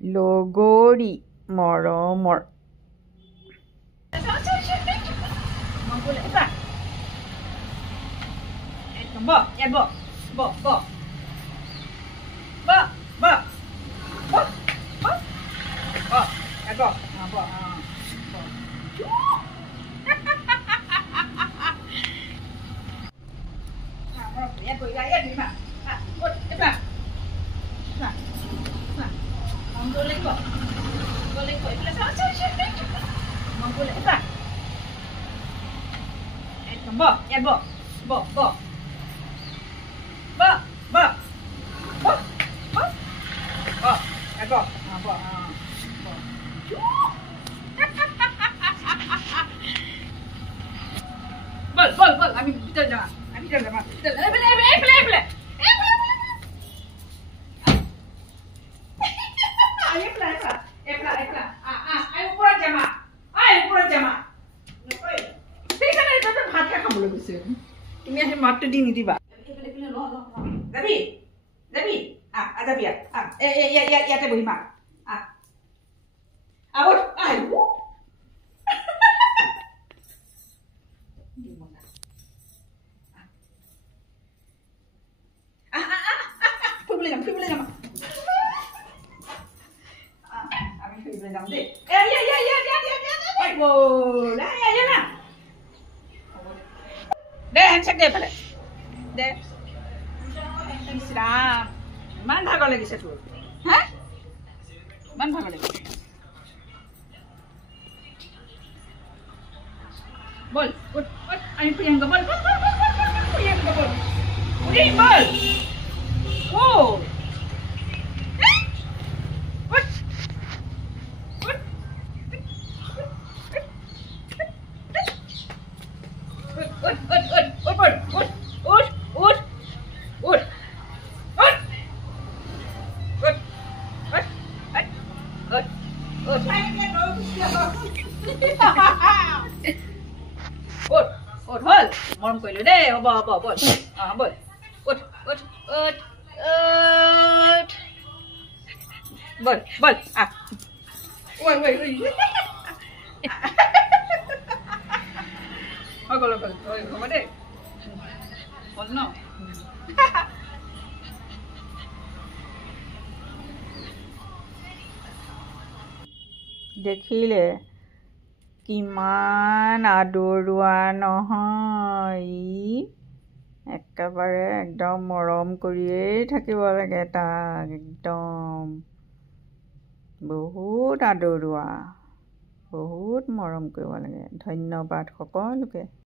লগৰী মৰমৰ আমি ভিতরে যাবা তুমি আহি মাতটো দি নিদিবা যাবি যাবি যাবি ইয়াতে বহিমা ফুৰিবলৈ যাম আমি ফুৰিবলৈ যাম দেই দে হেণ্ডছেক দে এইফালে দে ইছৰাম ইমান ভাগৰ লাগিছে তোৰ হা ইমান ভাগৰ লাগিছে বল আমি ফুৰি আহিম বল মৰম কৰিলো দেই হ'ব বল বল বল বল গ'ল হ'ব দেই বল ন দেখিলে কিমান আদৰুৱা নহয় একেবাৰে একদম মৰম কৰিয়েই থাকিব লাগে তাক একদম বহুত আদৰুৱা বহুত মৰম কৰিব লাগে ধন্যবাদ সকলোকে